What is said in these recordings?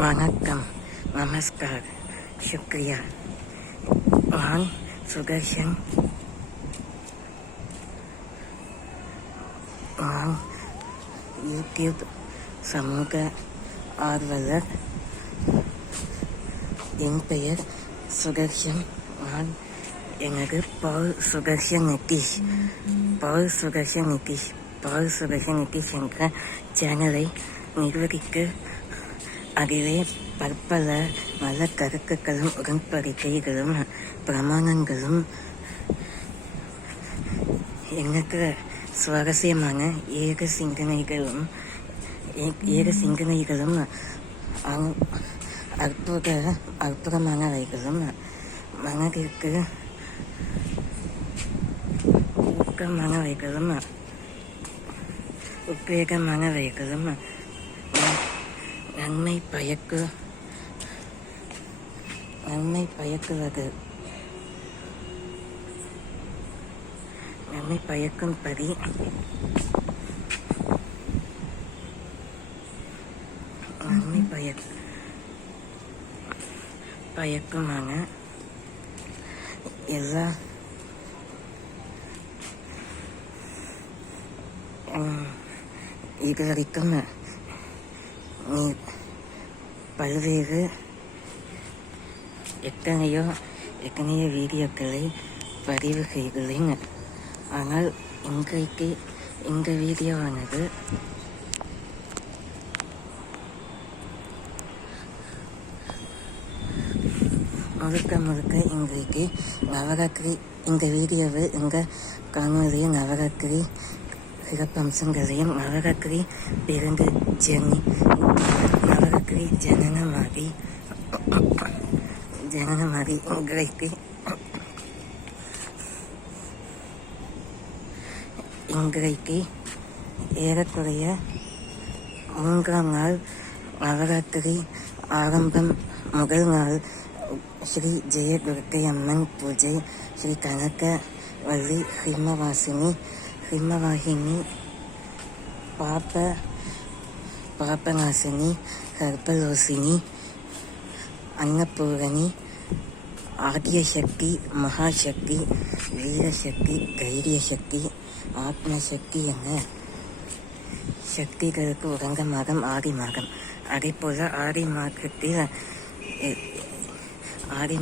வணக்கம், நமஸ்கார், சுக்ரியா. நான் சுதர்ஷன். நான் யூடியூப் சமூக ஆர்வலர். என் பெயர் சுதர்ஷன். நான் எனது பால் சுதர்ஷன் நிதிஷ் என்ற சேனலை நிர்வகிக்க அதிலே பற்பல நல்ல கருத்துக்களும் உடன்படிக்கைகளும் பிரமாணங்களும் எனக்கு சுவாரஸ்யமான ஏக சிந்தனைகளும் அற்புதமானவைகளும் மனதிற்கு ஊக்கமானவைகளும் உத்வேகமானவைகளும் நன்மை பயக்கும்படி பயக்குமான எல்லா இதுவரைக்கும் நீ பல்வேறு எத்தனையோ வீடியோக்களை பதிவு செய்துள்ளேன். ஆனால் இன்றைக்கு இந்த வீடியோவானது முழுக்க இன்றைக்கு நவராத்திரி. இந்த வீடியோவில் இங்கே காணொலியும் நவராத்திரி சிறப்பம்சங்களையும் நவராத்திரி பிறந்து நவராத்திரி ஜனனமாகி இன்றைக்கு ஏறக்குறைய 3ஆம் நாள் நவராத்திரி ஆரம்பம். முதல் நாள் ஸ்ரீ ஜெயதுர்க்கை அம்மன் பூஜை. ஸ்ரீ கனகவல்லி ஹிமவாகினி பாபநாசினி கர்ப்பலோசினி அன்னபூரணி ஆத்யசக்தி மகாசக்தி வீரசக்தி தைரியசக்தி ஆத்மசக்தி என சக்திகளுக்கு உகந்த மாதம் ஆடி மாதம். அதே போல் ஆடி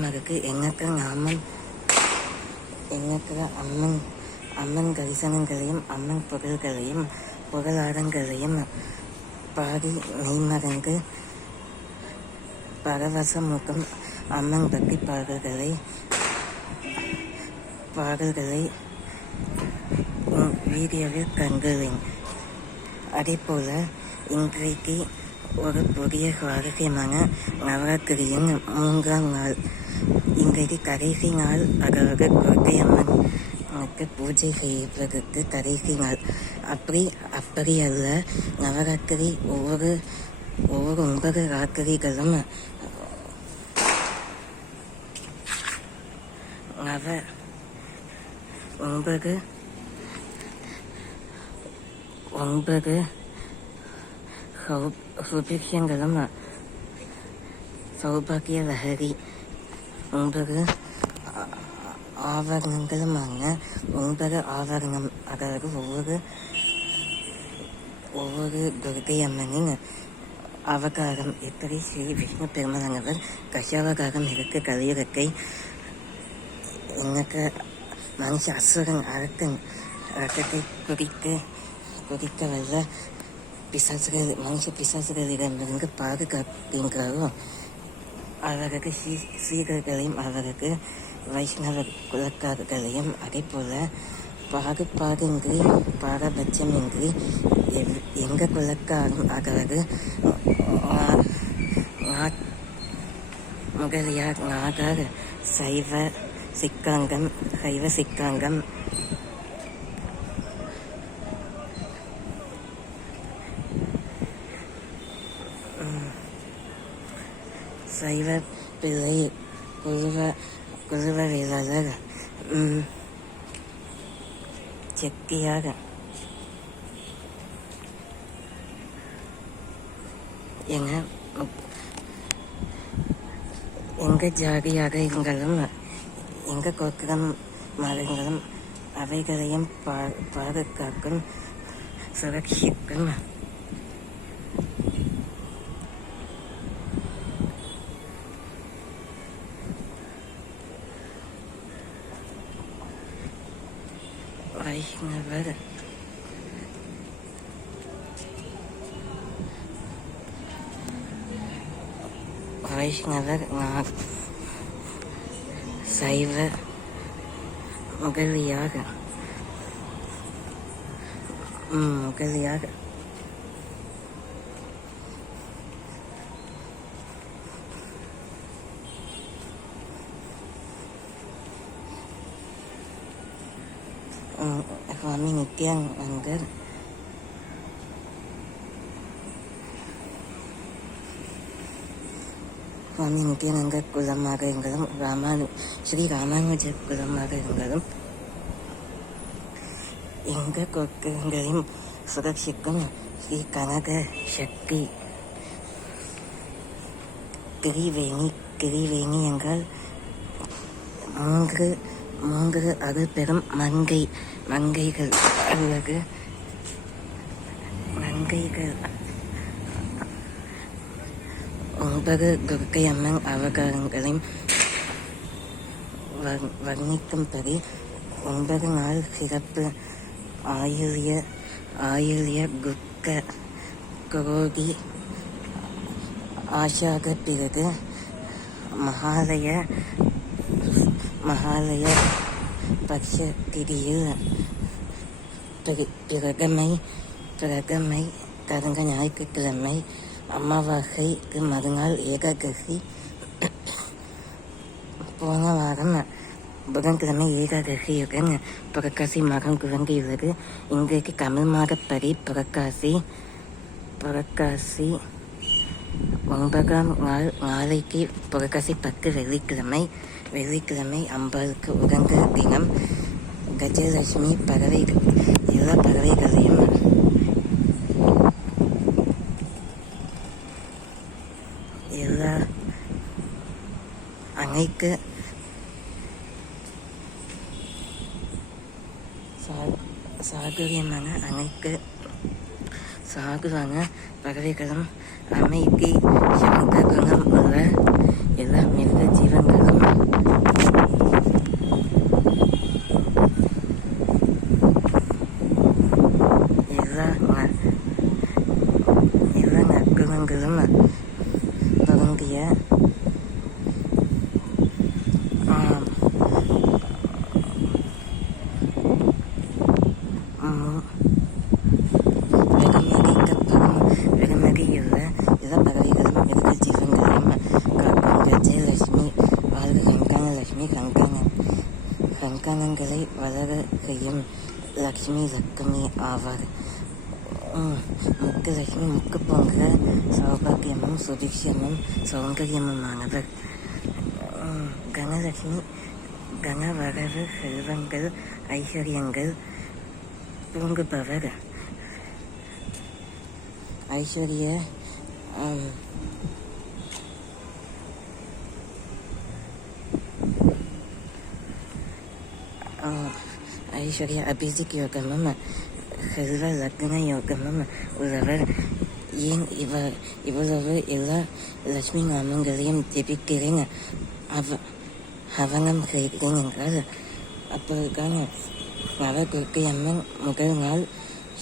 மாதத்துக்கு எண்ணற்ற அம்மன் தரிசனங்களையும் அம்மன் புகழாரங்களையும் பாடி மெய்மறந்து பரவசமூட்டும் அம்மன் பக்தி பாடல்களை வீடியோவில் கண்டுள்ளேன். அதே போல இன்றைக்கு ஒரு புதிய சுவாரஸ்யமான நவராத்திரியின் 3ஆம் நாள். இன்றைக்கு கடைசி நாள். அதாவது துர்க்கை அம்மனுக்கு பூஜை செய்வதற்கு கடைசி நாள். அப்படி அல்ல. நவராத்திரி ஒவ்வொரு 9 ராத்திரிகளும் 9 சுபிக்ஷங்களும் சௌபாகிய லஹரி 9 ஆவரணங்களுமான 9 ஆவரணம். அதாவது ஒவ்வொரு துர்க்கை அம்மனின் அவதாரம். எப்படி ஸ்ரீ விஷ்ணு பெருமானவர் கஷாவதாரம் எடுத்து கலியுகத்தை எனக்கு மனுஷ அசுரன் அரக்கன் ரத்தத்தை குடிக்க வல்ல மனுஷ பிசாசுகளிடமிருந்து பாதுகாக்கின்றாரோ அவருக்கு சீகர்களையும் அவருக்கு வைஷ்ணவ குலக்காரர்களையும் அதே போல பாகுபாடின்றி பாரபட்சமின்றி எங்கள் குலக்காரும் அதாவது முதலியார் நாகர் சைவ சிக்காங்கம் சைவ பிள்ளை குழுவ வேளாளர் செட்டியார் என எங்க ஜாதியாக இருந்தாலும் எங்க கோத்திரம் மதங்களும் அவைகளையும் பாதுகாக்கும் சுரட்சிக்கும் வைஷ்ணவர் சைவ முதலியாக சுவாமி நித்யானந்தர் சுவாமி நித்யானந்தர் குலமாக இருந்தாலும் ஸ்ரீ ராமானுஜர் குலமாக இருந்தாலும் எங்க கோத்திரங்களையும் சுரட்சிக்கும் ஸ்ரீ கனக சக்தி கிரிவேணி என்றால் மூன்று அருள் பெறும் மங்கைகள் அல்லது ஒன்பது துர்க்கை அம்மன் அவதாரங்களையும் வர்ணிக்கும்படி 9 நாள் சிறப்பு ஆயுள்ய குக்க குரோதி ஆஷாக பிறகு மகாலய பட்ச திதியில் பிரகமை கருங்க ஞாயிற்றுக்கிழமை அமாவாசைக்கு மறுநாள் ஏகாதசி. போன வாரம் புதன்கிழமை ஏகாதசியுடன் புரட்டாசி மாதம் துவங்கியுள்ளது. இன்றைக்கு தமிழ் மாதப்படி புரட்டாசி 9ஆம் நாள். நாளைக்கு புரட்டாசி 10 வெள்ளிக்கிழமை அம்பாளுக்கு உகந்த தினம். கஜலட்சுமி எல்லா பறவைகளையும் அணைக்கு சாதுரியமான சாகுவான பறவைகளும் அமைதி சாந்த குணம் உள்ள எல்லா மிருக ஜீவன்களும் எல்லா நற்குணங்களும் பொருந்திய வெகுமதியுள்ள எல்லா பறவைகளும் மிருக ஜீவன்களையும் காக்கும் கஜலட்சுமி வாழ்க. சந்தானங்களை வளர செய்யும் லக்ஷ்மி ஆவார். முத்துலட்சுமி முக்கு போன்ற சௌபாகியமும் சுபிக்ஷமும் சௌந்தரியமுமானவர். கனலட்சுமி கனவரவு செல்வங்கள் ஐஸ்வர்யங்கள் தூங்குபவர். ஐஸ்வர்ய அபிஷேக் யோகமும் செல்வ லக்ன யோகமும் உள்ளவர். ஏன் இவ்வளவு எல்லா லட்சுமி நாமங்களையும் ஜெபிக்கிறேன் ஹவனம் செய்கிறேன் என்றால் அப்பொழுதுதான் நவதுர்க்கை அம்மன் முதல் நாள்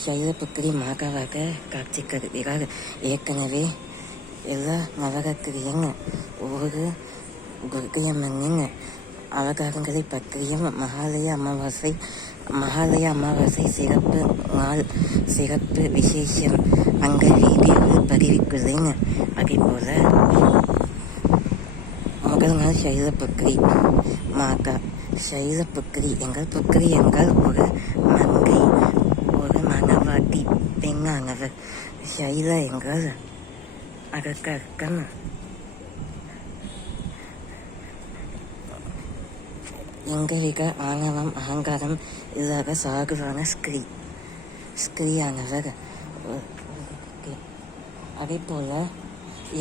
சைலபுத்திரி மாகாவாக காட்சி தருகிறார். ஏற்கனவே எல்லா நவராத்திரியும் ஒவ்வொரு துர்க்கை அம்மனின் அவதாரங்களை பற்றியும் மகாலய அமாவாசை சிறப்பு நாள் சிறப்பு விசேஷம் அங்க வீடியோவில் பதிவிட்டுள்ளேன். அதே போல முதல் நாள் சைலபுத்திரி மாகா. சைலபுத்திரி என்றால் ஒரு மங்கை, ஒரு மணவாட்டி பெண்ணானவர். சைல என்றால் அதற்கர்த்தம் எங்கவிக ஆணவம் அகங்காரம் இல்லாத சாகுவான ஸ்கிரீயானவர். அதே போல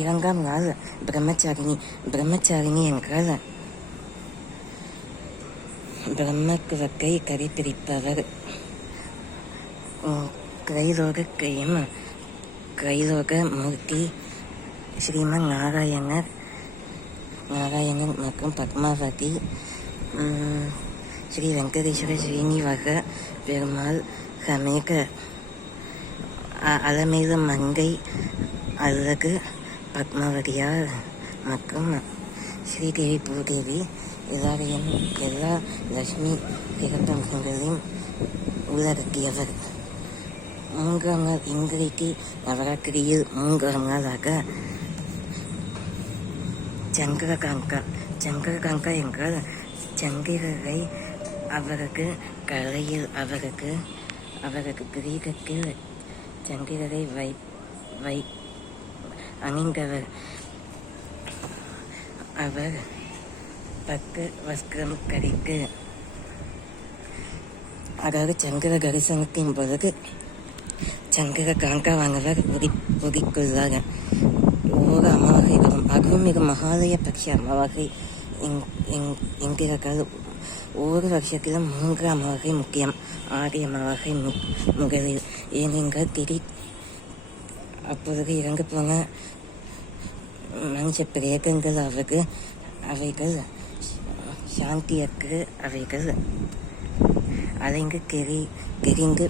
4ஆம் நாள் பிரம்மச்சாரிணி. பிரம்மச்சாரிணி என்றால் பிரம்மக்குவக்கை கடைப்பிடிப்பவர். கைலோக மூர்த்தி ஸ்ரீமன் நாராயணர் மற்றும் பத்மாவதி, ஸ்ரீ வெங்கடேஸ்வர ஸ்ரீனிவாச பெருமாள் சமேத அலமேலு மங்கை அழகு பத்மாவதியார் மற்றும் ஸ்ரீதேவி பூதேவி எல்லாரையும் எல்லா லட்சுமி சிறப்பம்சங்களையும் உள்ளடக்கியவர். 3ஆம் நாள் இன்றைக்கு நவராத்திரியில் 3ஆம் நாளாக சங்கரகாங்கா என்றால் சந்திரரை அவருக்கு கலையில் அவருக்கு கிரீடத்தில் சந்திரரை அணிந்தவர். அவர் 10 வஸ்திரம் கடித்து, அதாவது சந்திர தரிசனத்தின் பொழுது சங்கரகாங்கா வாங்கவர் ஒதுக்குள்ளார். ஒவ்வொரு அமாவாசை வரும். அதுவும் மிக மகாலய பட்ச அமாவாசை என்கிறார்கள். ஒவ்வொரு வருஷத்திலும் 3 அமாவாசை முக்கியம். ஆடி அமாவாசை முதலில். ஏனென்றால் அப்பொழுது இறந்து போன மனுஷ பிரேதங்கள் அவைகள் சாந்தியற்கு அவைகள் அலைந்து கெரிந்து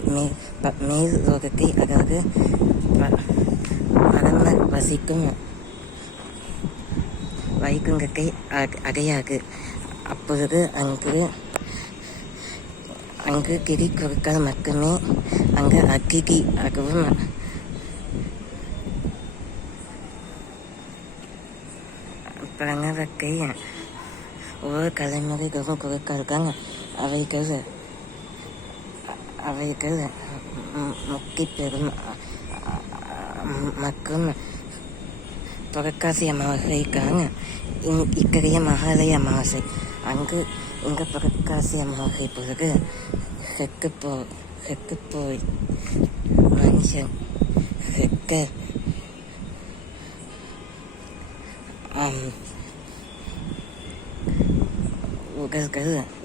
மேல் லோகத்தை, அதாவது பரம வசிக்கும் வைகுங்கத்தை அடையாது. அப்பொழுது அங்கு கிரி கொடுத்தால் மட்டுமே அங்கு அக்கிகி ஆகவும் பிரணவத்தை ஒவ்வொரு தலைமுறைகளும் கொடுக்கார்கள். அவைகள் முக்தி பெறும். மற்றும் புரட்டாசி அமாவாசைக்கான இக்கரைய மகாலய அமாவாசை. இங்கு புரட்டாசி அமாவாசை பிறகு செத்துப்போய் மனுஷன்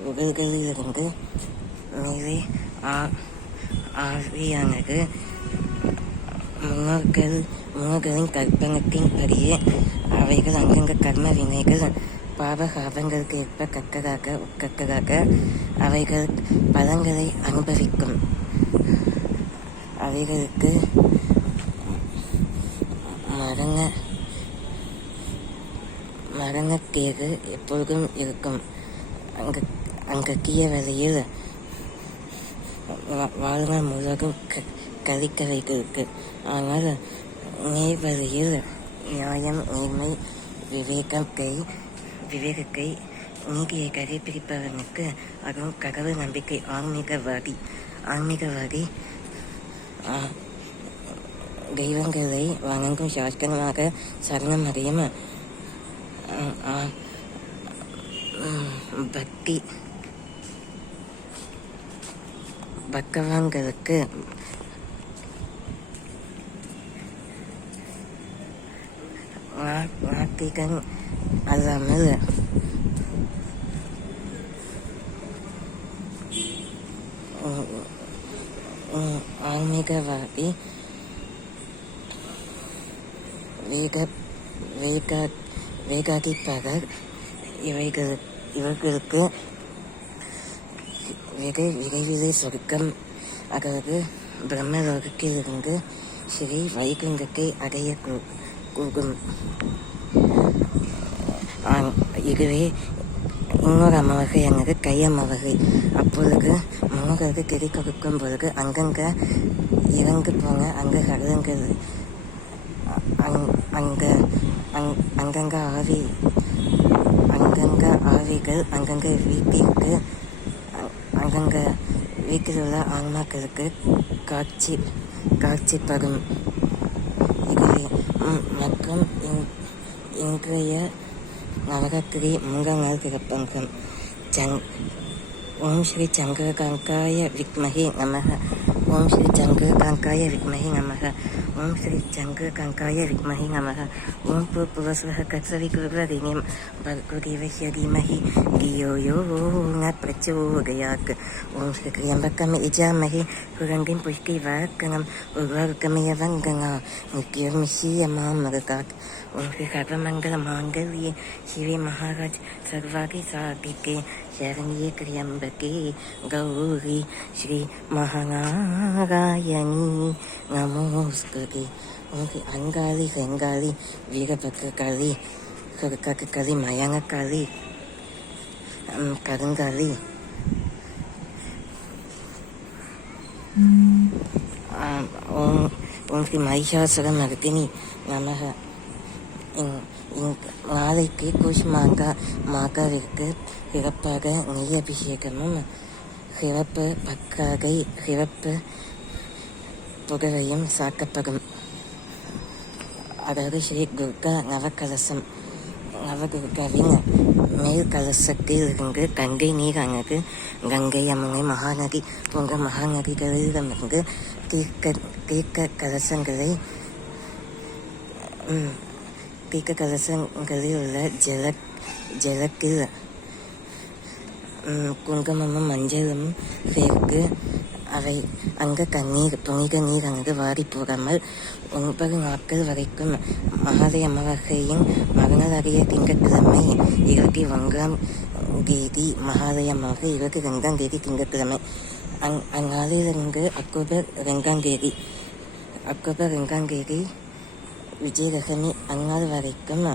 உடல்களிலிருந்து மேலே ஆவியானது முன்னோர்களின் கற்பனத்தின் படியே அவைகள் அங்கங்க கர்ம வினைகள் பாவகாபங்களுக்கு ஏற்ப கக்கதாக அவைகள் பலங்களை அனுபவிக்கும். அவைகளுக்கு மரணத்தேர்வு எப்பொழுதும் இருக்கும். அங்கக்கிய வழியில் வாழ்நாள் முழுவதும் கழிக்க வைத்திருக்கு. ஆனால் நேர்வழியில் நியாயம், நேர்மை, விவேகத்தை, நீதியை கடைபிடிப்பவனுக்கு அதுவும் கடவுள் நம்பிக்கை ஆன்மீகவாதி தெய்வங்களை வணங்கும் சாஸ்திரமாக சரணமடையும் பகவான்களுக்கு நாத்திகன் அல்லாமல் ஆன்மீகவாதி வேகாதிப்பவர் இவர்களுக்கு விரைவிலே சொர்க்கம், அதாவது பிரம்மலோகத்திலிருந்து ஸ்ரீ வைகுங்கத்தை அடைய கூகும். இதுவே இன்னொரு அமாவாசை ஆனது கை அமாவாசை. அப்பொழுது முன்னோர்களுக்கு திரி கொடுக்கும் பொழுது அங்கங்க இறந்து போன சடலங்கள் அங்கங்க ஆவிகள் வீட்டில் உள்ள ஆன்மாக்களுக்கு காட்சிப்படும். மற்றும் இன்றைய நவராத்திரி 3ஆம் நாள் சிறப்பம்சம். ஓம் ஸ்ரீ சங்கரகாங்காய வித்மஹே நமஹ. ஓம் ஸ்ரீ சங்கு காங்காய வித்மஹி நமக. ஓம் ஸ்ரீ சங்கு காங்காய வித்மஹி நமக. ஓம் பூர்வஸ்வஹ கத்சவிதுர்வரெண்யம் பர்குதேவஸ்ய தீமஹி தியோ யோ ந பிரச்சோதயாத். ஓம் ஸ்ரீ த்ர்யம்பகம் யஜாமஹே சுகந்திம் புஷ்டிவர்தனம் உர்வாருகமிய வந்தனா நித்யமிஷியமாமருகாத். ஓம் ஸ்ரீ சர்வமங்கல மாங்கல்யே சிவே மகாராஜ் சர்வாகி சாதிகே शरण्ये त्र्यम्बके गौरी श्री महानारायणी नमोस्तुते. अंगाली गंगाली वीरभद्रकाली सुरककाली मयांगकाली करंगाली ओम श्री महिषासुरमर्दिनी नमः. நாளைக்கு குஷ்மாங்காவிற்கு சிறப்பாக நெய் அபிஷேகமும் சிறப்பு பக்காகை சிறப்பு புகழையும் சாக்கப்படும். அதாவது ஸ்ரீ துர்கா நவகலசம் நவதுர்காவின் மேல் கலசத்தில் இருந்து கங்கை நீரானது கங்கை யமுனை மகாநதி போன்ற மகாநதிகளிடமிருந்து தீர்க்க கலசங்களில் உள்ள ஜலத்தில் குங்குமமும் மஞ்சளும் சேர்த்து அவை அந்த புனித நீரானது வாரி போகாமல் 9 நாட்கள் வரைக்கும் மகாலய அமாவாசையின் மறுநாள் திங்கட்கிழமை 21ஆம் தேதி மகாலய அமாவாசை 22ஆம் தேதி திங்கட்கிழமை அந்நாளிலிருந்து அக்டோபர் 2ஆம் தேதி விஜயதசமி அந்நாள் வரைக்கும்.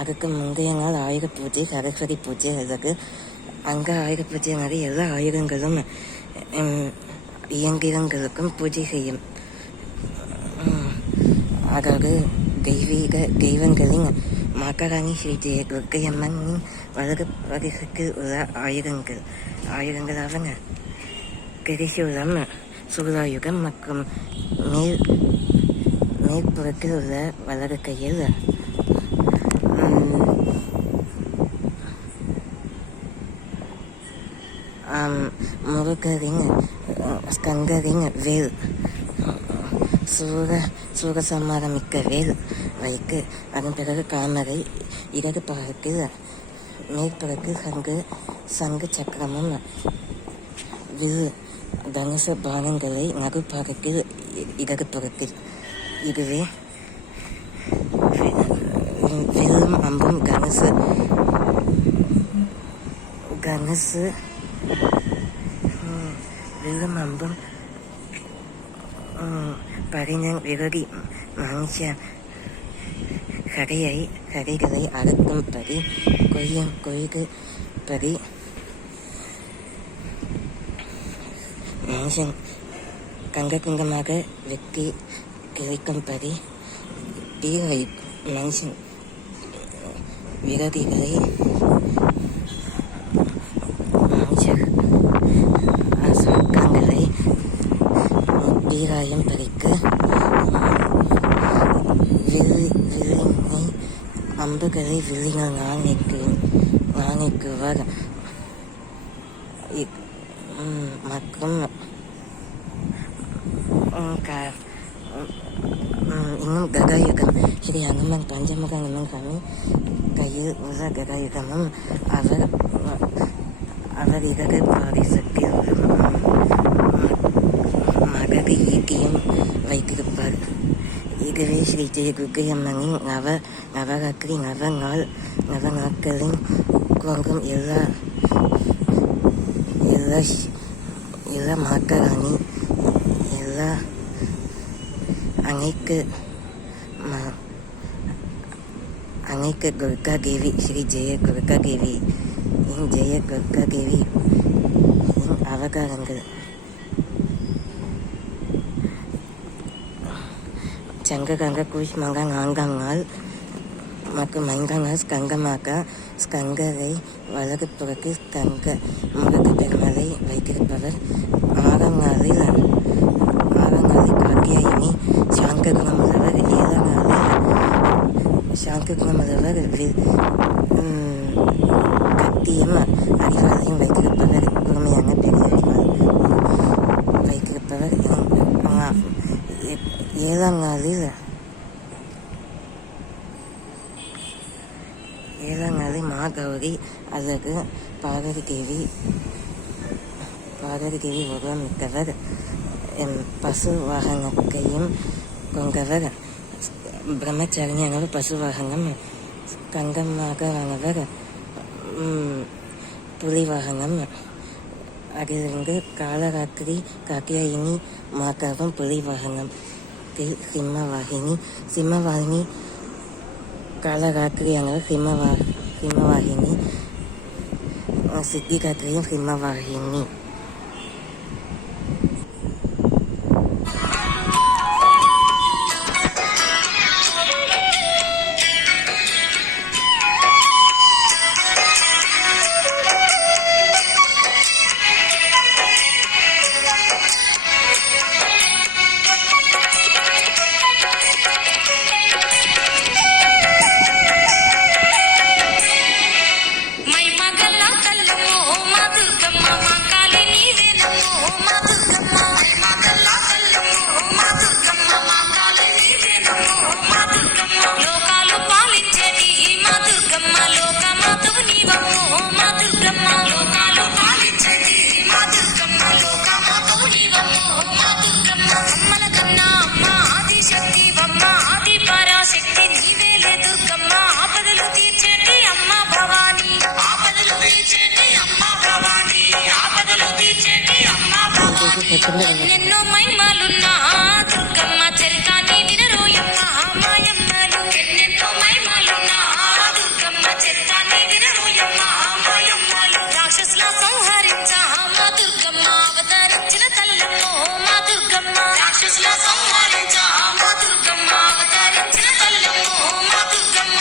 அதுக்கு முந்தைய நாள் ஆயுத பூஜை சரஸ்வதி பூஜை அல்லது அங்க ஆயுத பூஜை மாதிரி எல்லா ஆயுதங்களும் இயந்திரங்களுக்கும் பூஜை செய்யும். அதாவது தெய்வங்களின் மாகாராணி ஸ்ரீ ஜெய துர்க்கையம்மனின் வலது பிரதேசத்தில் உள்ள ஆயுதங்களாவன திரிசூலம் சூலாயுதம் மற்றும் மேற்புறத்தில் உள்ள வலது கையில் முருகரின் ஸ்கந்தரின் வேல் சூரசம்மாரமிக்க வேல் வைத்து அதன் பிறகு காமரை இடது பக்கத்தில் மேற்புறத்தில் சங்கு சக்கரமும் வில் தனுச பானங்களை நடுப்பாகத்தில் இடது புறத்தில். இதுவே வில்லும் அம்பும் கனசு வில்லும் அம்பும் பரிணன் விரோதி மனுஷ கரைகளை அறுக்கும்படி கொய்கும்படி மனுஷன் கங்கமாக வெட்டி கிடைக்கும்படி மனுஷன் விரோதிகளை சாக்கங்களை பீராயம் பறிக்க வில்லினை அம்புகளை வில்லினால் நாணிக்குவார். மற்றும் இன்னும் கதாயுகம் ஸ்ரீ ஹனுமன் பஞ்சமுக ஹனுமன் சாமி கையில் உள்ள கதாயுகமும் அவர் இடது பிரதேசத்தில் மகதி ஈட்டியும் வைத்திருப்பார். இதுவே ஸ்ரீ ஜெய துர்க்கையம்மனின் நவராத்திரி நவநாட்களின் துவங்கும் எல்லா மாகாராணி எல்லா அனைத்து துர்கா தேவி ஸ்ரீ ஜெய துர்கா தேவி அவதாரங்கள். சங்ககங்க கூஷ்மங்க 4ஆம் நாள் மற்றும் 5ஆம் நாள் ஸ்கங்கரை வலது புறத்தில் முருக பெருமாளை வைத்திருப்பவர். 6ஆம் நாளில் காத்தியாயினி சாந்த குணமுள்ளவர். 7ஆம் நாளில் சாந்த குணமுள்ளவர் கத்தியும் அறிவாளையும் வைத்திருப்பவர். பொறுமையான பெரிய அறிவாள். ஏழாம் நாளில் மாகௌரி அல்லது பார்வதி தேவி உருவமிட்டவர் பசு வாகனத்தையும் கொண்டவர். பிரம்மச்சாரியானவர் பசு வாகனம், கங்கம்மாகவானவர் புலி வாகனம். அதிலிருந்து காலராத்திரி காத்தியாயினி மாகவும் புலி வாகனத்தில் சிம்மவாகினி காலராத்திரியானவர் சிம்மவாகினி, சித்திகாத்திரியும் சிம்மவாகினி. ఎన్నెన్నో మైమాలున్న దుర్గమ్మ చరితాన్ని వినరోయమ్మ మాయమ్మలు. ఎన్నెన్నో మైమాలున్న దుర్గమ్మ చరితాన్ని వినరోయమ్మ మాయమ్మలు. రాక్షసుల సంహరించ మా దుర్గమ్మ అవతరించిన తల్లమ్మో మా దుర్గమ్మ. రాక్షసుల సంహరించ మా దుర్గమ్మ అవతరించిన తల్లమ్మో మా దుర్గమ్మ.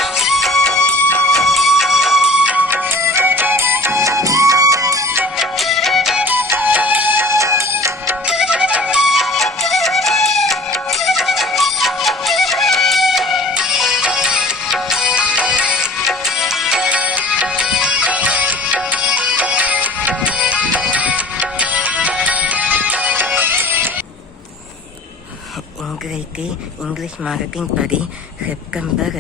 இங்கிலீஷ் மாதத்தின் படி செப்டம்பர்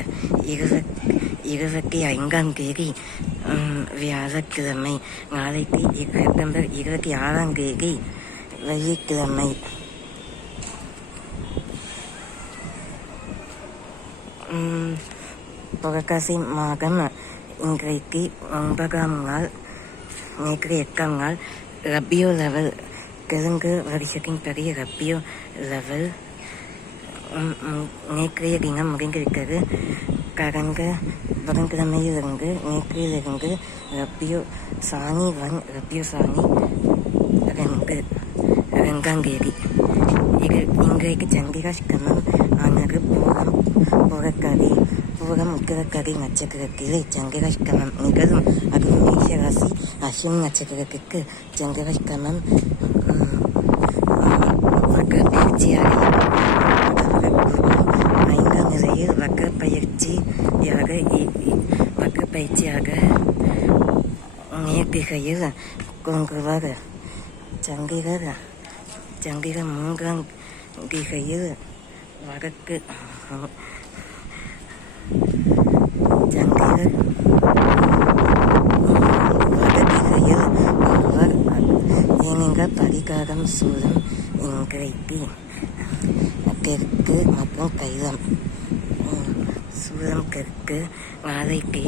25ஆம் தேதி வியாழக்கிழமை. நாளைக்கு செப்டம்பர் 26ஆம் தேதி வெள்ளிக்கிழமை. புரட்டாசி மாதம் இன்றைக்கு 9ஆம் நாள், நேற்று 8ஆம் நாள். ரபியோ லெவல், தெலுங்கு வருஷத்தின் படி ரபியோ லெவல் நேற்றைய தினம் முடிந்திருக்கிறது. கடந்த புதன்கிழமையிலிருந்து நேற்றையிலிருந்து ரபியோ சாணி 2ஆம் தேதி. இன்றைக்கு சந்திராஷ்டமம் ஆனது பூரம் உத்திரக்கதி நட்சத்திரத்திலே சந்திராஷ்டமம் நிகழும். அதுவும் மேஷராசி அஸ்வினி நட்சத்திரத்திற்கு சந்திராஷ்டமம் பயிற்சியாக 5ஆம் நிலையில் வக்ர பயிற்சியாக நேர்திசையில் கொங்குவர். சந்திரன் 3ஆம் திசையில் வடக்கு வடதிசையில் கொங்குவர். ஏனென்றால் பரிகாரம் சூலம் இன்றைக்கு தெற்கு மற்றும் கைலம். சூலம் தெற்கு. நாளைக்கு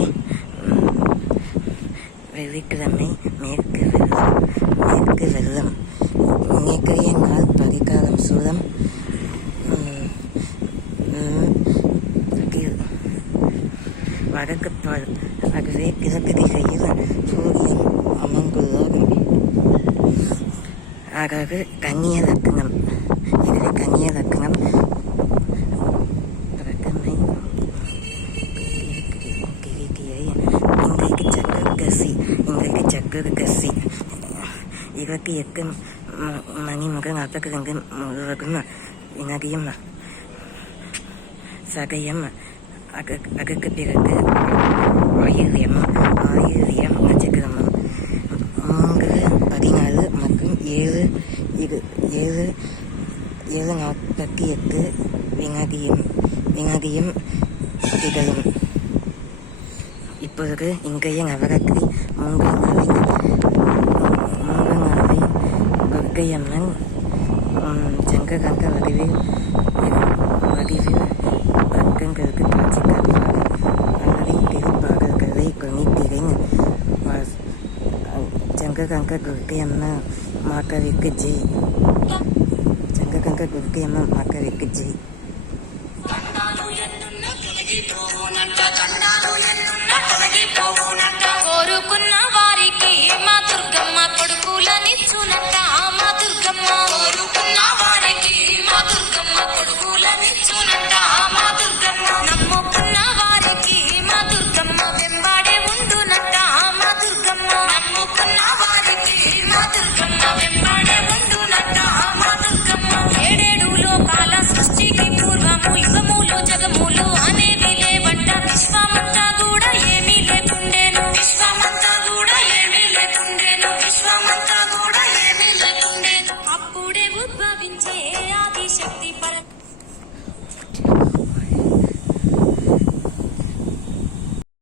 வெள்ளிக்கிழமை மேற்கு வெள்ளம். நேற்றைய நாள் பரிகாரம் சூலம் வடக்கு பால். அதுவே கிழக்கு திசையில் சூரியன் அமர்ந்துள்ளார். ஆகவே கன்னிய லக்னம். இதுவே கன்னிய லக்னம். பிரதமை இன்றைக்கு சக்கரகசி 28 மணி முதல் 42 முழுவதும் வினாடியும் சதயம். அதற்கு பிறகு ஆயில்யம் நட்சத்திரமும் 3, 14 மற்றும் 7 748 வினாடியும் திகழும். இப்பொழுது இன்றைய நவராத்திரி 3 நாளை துர்க்கையம்மன் சங்ககாந்த வடிவில் பக்கங்களுக்கு காட்சி தருவார். அவரின் திருப்பாடல்களை கொணித்திறன் சங்ககாந்த துர்க்கையம்மா மாக்கவிற்கு ஜெய். சங்ககாந்த துர்க்கையம்மா மாக்கவிற்கு ஜெய். కోరుకున్న వారికి మా దుర్గమ్మ కొడుకులనిచ్చునంట. మా దుర్గమ్మ కోరుకున్న వారికి మా దుర్గమ్మ కొడుకులనిచ్చునంట. మా దుర్గమ్మ నమ్ముకున్న వారికి మా దుర్గమ్మ వెంబాడే ఉండునంట. మా దుర్గమ్మ నమ్ముకున్న వారికి మా దుర్గమ్మ వెంబాడే ఉండునంట. మా దుర్గమ్మ ఏడేడు లోకాల సృష్టికి పూర్వము యుగములు జగములు అనేవి లేవంట. విశ్వమంతా కూడా ఏమీ లేకుండేను. విశ్వమంతా కూడా ఏమీ లేకుండేను. విశ్వమంతా